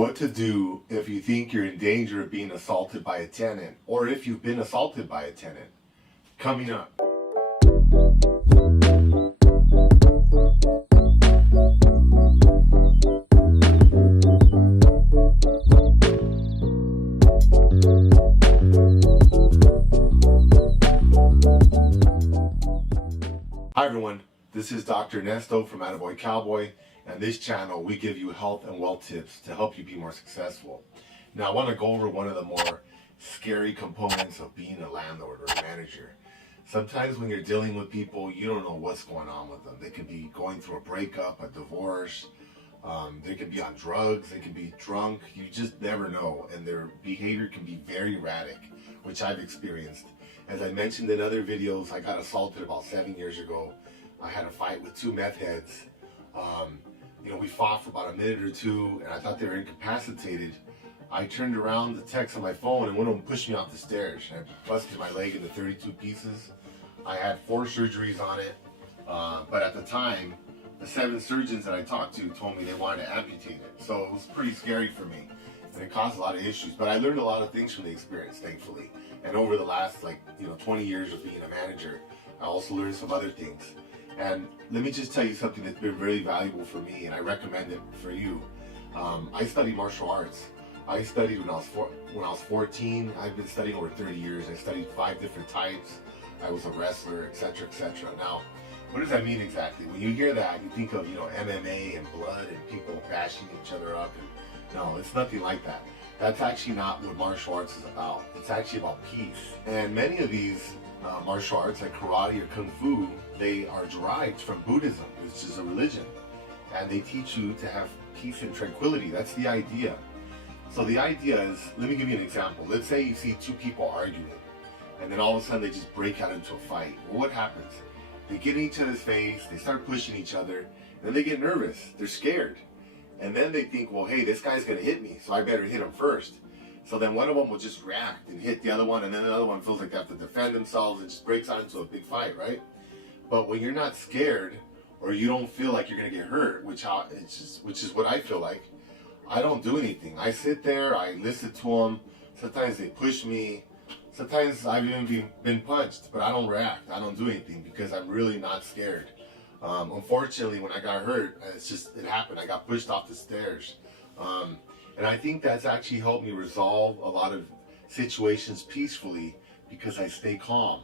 What to do if you think you're in danger of being assaulted by a tenant, or if you've been assaulted by a tenant. Coming up. Hi everyone, this is Dr. Ernesto from AttaBoyCowBoy, and this channel we give you health and wealth tips to help you be more successful. Now I want to go over one of the more scary components of being a landlord or a manager. Sometimes when you're dealing with people, you don't know what's going on with them. They could be going through a breakup, a divorce, they could be on drugs, they could be drunk, you just never know, and their behavior can be very erratic, which I've experienced. As I mentioned in other videos, I got assaulted about 7 years ago. I had a fight with two meth heads. We fought for about a minute or two, and I thought they were incapacitated. I turned around to text on my phone, and one of them pushed me off the stairs. I busted my leg into 32 pieces. I had 4 surgeries on it, but at the time, the 7 surgeons that I talked to told me they wanted to amputate it. So it was pretty scary for me, and it caused a lot of issues. But I learned a lot of things from the experience, thankfully. And over the last 20 years of being a manager, I also learned some other things. And let me just tell you something that's been really valuable for me, and I recommend it for you. I studied martial arts. I studied when I was 14. I've been studying over 30 years. I studied 5 different types. I was a wrestler, etc., etc. Now, what does that mean exactly? When you hear that, you think of MMA and blood and people bashing each other up. And no, it's nothing like that. That's actually not what martial arts is about. It's actually about peace. And many of these martial arts, like karate or kung fu, they are derived from Buddhism, which is a religion. And they teach you to have peace and tranquility. That's the idea. So the idea is, let me give you an example. Let's say you see 2 people arguing, and then all of a sudden they just break out into a fight. Well, what happens? They get in each other's face, they start pushing each other, and then they get nervous. They're scared. And then they think, well, hey, this guy's gonna hit me, so I better hit him first. So then one of them will just react and hit the other one, and then the other one feels like they have to defend themselves and just breaks out into a big fight, right? But when you're not scared, or you don't feel like you're gonna get hurt, which is what I feel like, I don't do anything. I sit there, I listen to them. Sometimes they push me. Sometimes I've even been punched, but I don't react. I don't do anything because I'm really not scared. Unfortunately, when I got hurt, it happened. I got pushed off the stairs. And I think that's actually helped me resolve a lot of situations peacefully because I stay calm.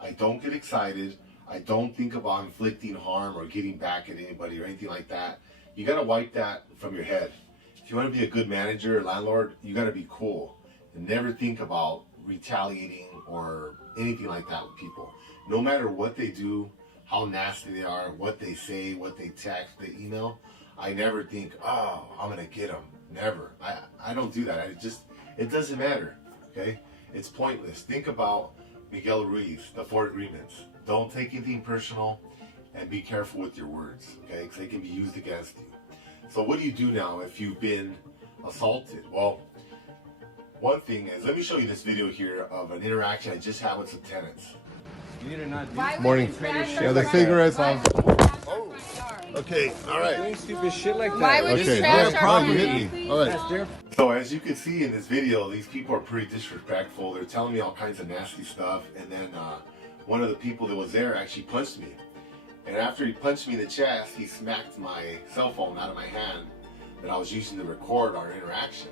I don't get excited. I don't think about inflicting harm or getting back at anybody or anything like that. You gotta wipe that from your head. If you wanna be a good manager or landlord, you gotta be cool and never think about retaliating or anything like that with people. No matter what they do, how nasty they are, what they say, what they text, they email, I never think, oh, I'm gonna get them. Never. I don't do that. It doesn't matter, okay? It's pointless. Think about Miguel Ruiz, the 4 agreements. Don't take anything personal and be careful with your words, okay? Because they can be used against you. So what do you do now if you've been assaulted? Well, one thing is, let me show you this video here of an interaction I just had with some tenants. You need to not do Morning. Yeah, the cigarettes on. Oh. Okay, all right. Doing stupid shit like that. Why would you Okay, trash our problem, you property? hit me. All right. So as you can see in this video, these people are pretty disrespectful. They're telling me all kinds of nasty stuff, and then one of the people that was there actually punched me. And after he punched me in the chest, he smacked my cell phone out of my hand that I was using to record our interaction.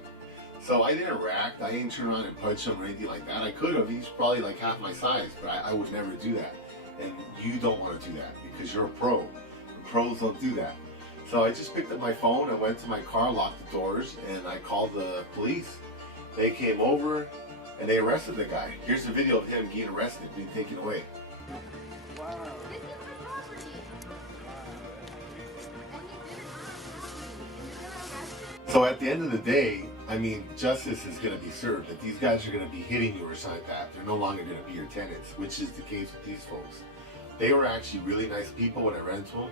So I didn't react. I didn't turn around and punch him or anything like that. I could have. He's probably like half my size, but I would never do that. And you don't want to do that because you're a pro. Pros don't do that. So I just picked up my phone and went to my car, locked the doors, and I called the police. They came over and they arrested the guy. Here's the video of him getting arrested, being taken away. Wow. This is my property. So at the end of the day, I mean, justice is going to be served. If these guys are going to be hitting you or something like that, they're no longer going to be your tenants, which is the case with these folks. They were actually really nice people when I ran to them.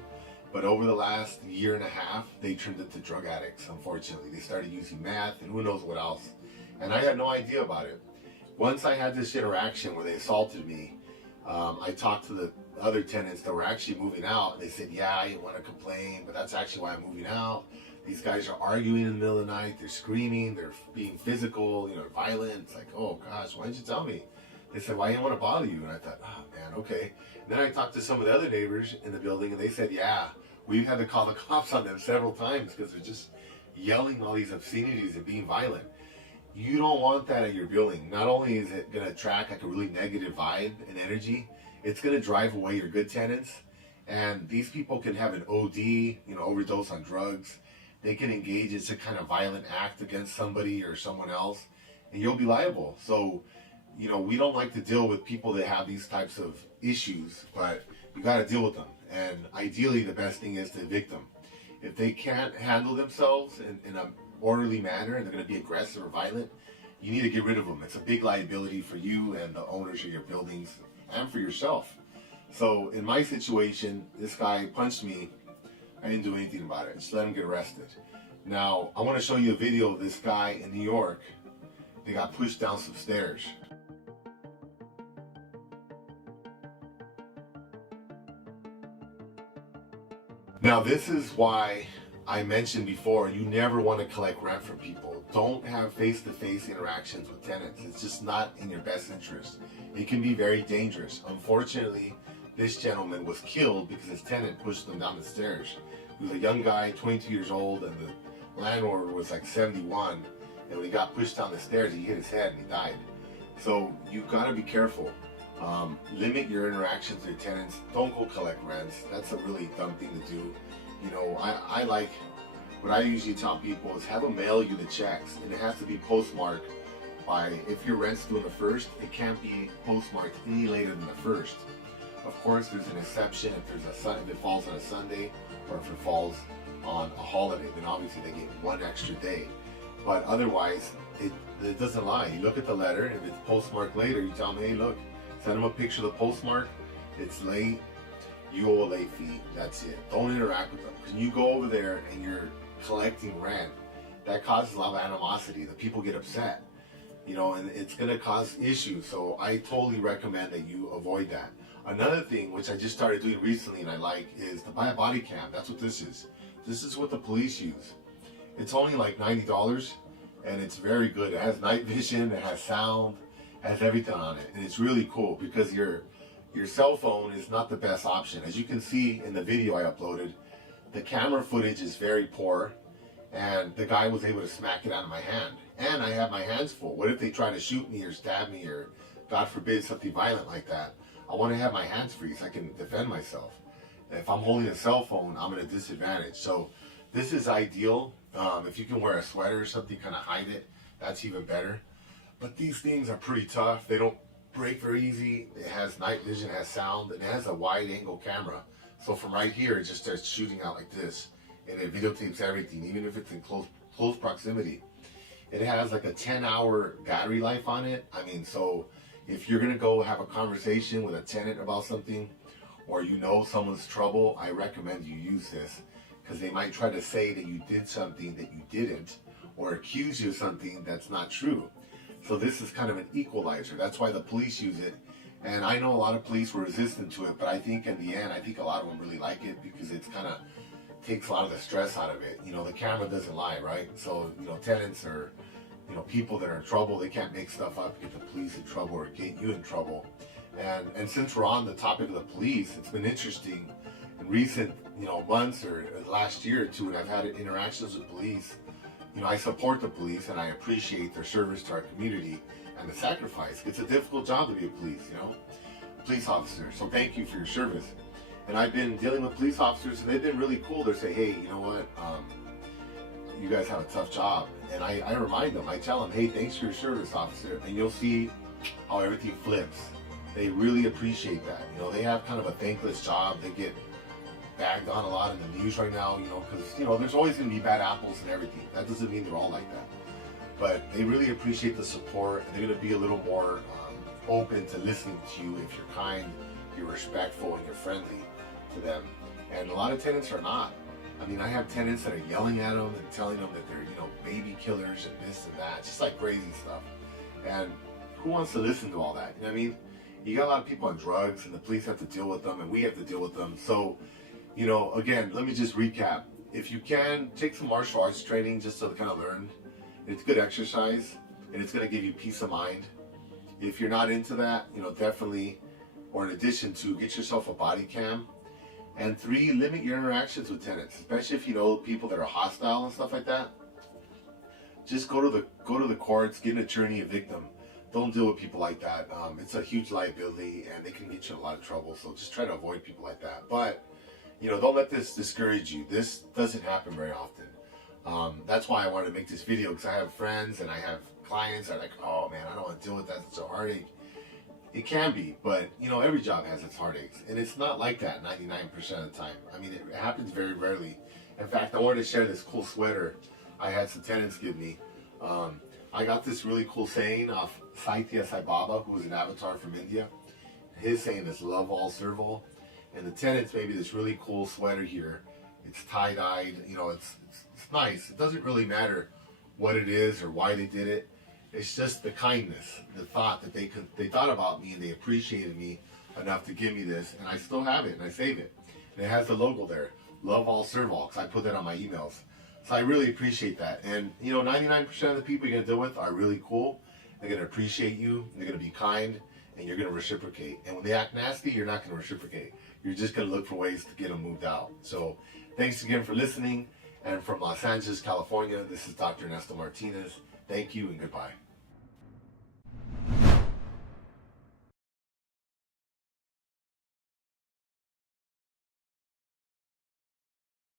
But over the last year and a half, they turned into drug addicts, unfortunately. They started using meth and who knows what else. And I had no idea about it. Once I had this interaction where they assaulted me, I talked to the other tenants that were actually moving out. They said, yeah, I didn't want to complain, but that's actually why I'm moving out. These guys are arguing in the middle of the night. They're screaming. They're being physical, violent. It's like, oh gosh, why didn't you tell me? They said, well, I didn't want to bother you. And I thought, oh man, okay. And then I talked to some of the other neighbors in the building, and they said, yeah, we had to call the cops on them several times because they're just yelling all these obscenities and being violent. You don't want that at your building. Not only is it going to attract like a really negative vibe and energy, it's going to drive away your good tenants. And these people can have an OD, overdose on drugs. They can engage in some kind of violent act against somebody or someone else, and you'll be liable. So, we don't like to deal with people that have these types of issues, but you got to deal with them. And ideally, the best thing is to evict them. If they can't handle themselves in an orderly manner and they're going to be aggressive or violent, you need to get rid of them. It's a big liability for you and the owners of your buildings and for yourself. So in my situation, this guy punched me. I didn't do anything about it. Just let him get arrested. Now, I want to show you a video of this guy in New York. They got pushed down some stairs. Now, this is why I mentioned before, you never want to collect rent from people. Don't have face-to-face interactions with tenants. It's just not in your best interest. It can be very dangerous. Unfortunately, this gentleman was killed because his tenant pushed him down the stairs. He was a young guy, 22 years old, and the landlord was like 71. And when he got pushed down the stairs, he hit his head and he died. So you've got to be careful. Limit your interactions with your tenants. Don't go collect rents. That's a really dumb thing to do. I like, what I usually tell people is have them mail you the checks, and it has to be postmarked by, if your rent's due on the 1st, it can't be postmarked any later than the 1st. Of course, there's an exception if it falls on a Sunday or if it falls on a holiday, then obviously they get one extra day. But otherwise, it doesn't lie. You look at the letter, if it's postmarked later, you tell them, hey, look, send them a picture of the postmark. It's late. You owe a late fee. That's it. Don't interact with them. Because you go over there and you're collecting rent, that causes a lot of animosity. The people get upset, and it's going to cause issues. So I totally recommend that you avoid that. Another thing, which I just started doing recently and I like, is to buy a body cam. That's what this is. This is what the police use. It's only like $90 and it's very good. It has night vision, it has sound, it has everything on it. And it's really cool because your cell phone is not the best option. As you can see in the video I uploaded, the camera footage is very poor and the guy was able to smack it out of my hand. And I have my hands full. What if they try to shoot me or stab me or, God forbid, something violent like that? I want to have my hands free so I can defend myself. If I'm holding a cell phone, I'm at a disadvantage. So this is ideal. If you can wear a sweater or something, kind of hide it, that's even better. But these things are pretty tough. They don't break very easy. It has night vision, it has sound, and it has a wide angle camera. So from right here, it just starts shooting out like this. And it videotapes everything, even if it's in close proximity. It has like a 10-hour battery life on it. So if you're gonna go have a conversation with a tenant about something, or someone's trouble, I recommend you use this, because they might try to say that you did something that you didn't, or accuse you of something that's not true. So this is kind of an equalizer. That's why the police use it. And I know a lot of police were resistant to it, but I think in the end, a lot of them really like it because it's kind of takes a lot of the stress out of it. The camera doesn't lie, right? So, tenants or, people that are in trouble, they can't make stuff up, get the police in trouble or get you in trouble. And since we're on the topic of the police, it's been interesting in recent, months or last year or two, and I've had interactions with police. I support the police and I appreciate their service to our community and the sacrifice. It's a difficult job to be a police officer. So thank you for your service. And I've been dealing with police officers and they've been really cool. They say, hey, you know what? You guys have a tough job. And I remind them, I tell them, hey, thanks for your service, officer. And you'll see how everything flips. They really appreciate that. They have kind of a thankless job. They get bagged on a lot in the news right now, because, there's always going to be bad apples and everything. That doesn't mean they're all like that. But they really appreciate the support, and they're going to be a little more open to listening to you if you're kind, you're respectful, and you're friendly to them. And a lot of tenants are not. I have tenants that are yelling at them and telling them that they're, baby killers and this and that, just like crazy stuff. And who wants to listen to all that? You got a lot of people on drugs, and the police have to deal with them, and we have to deal with them. So, again, let me just recap. if you can, take some martial arts training just to kind of learn. It's good exercise, and it's going to give you peace of mind. If you're not into that, definitely, or in addition to, get yourself a body cam. And 3, limit your interactions with tenants, especially if you know people that are hostile and stuff like that. Just go to the courts, get an attorney, evict them. Don't deal with people like that. It's a huge liability, and they can get you in a lot of trouble. So just try to avoid people like that. But don't let this discourage you. This doesn't happen very often. That's why I wanted to make this video, because I have friends and I have clients that are like, oh man, I don't want to deal with that. It's a heartache. It can be, but every job has its heartaches, and it's not like that 99% of the time. I mean, it happens very rarely. In fact, I wanted to share this cool sweater I had some tenants give me. I got this really cool saying off Saitya Sai Baba, who was an avatar from India. His saying is love all, serve all. And the tenants made me this really cool sweater here. It's tie-dyed, it's nice. It doesn't really matter what it is or why they did it. It's just the kindness, the thought that they thought about me, and they appreciated me enough to give me this, and I still have it, and I save it. And it has the logo there, love all, serve all, because I put that on my emails. So I really appreciate that. And 99% of the people you're gonna deal with are really cool. They're gonna appreciate you, they're gonna be kind, and you're gonna reciprocate. And when they act nasty, you're not gonna reciprocate. You're just gonna look for ways to get them moved out. So thanks again for listening. And from Los Angeles, California, this is Dr. Ernesto Martinez. Thank you and goodbye.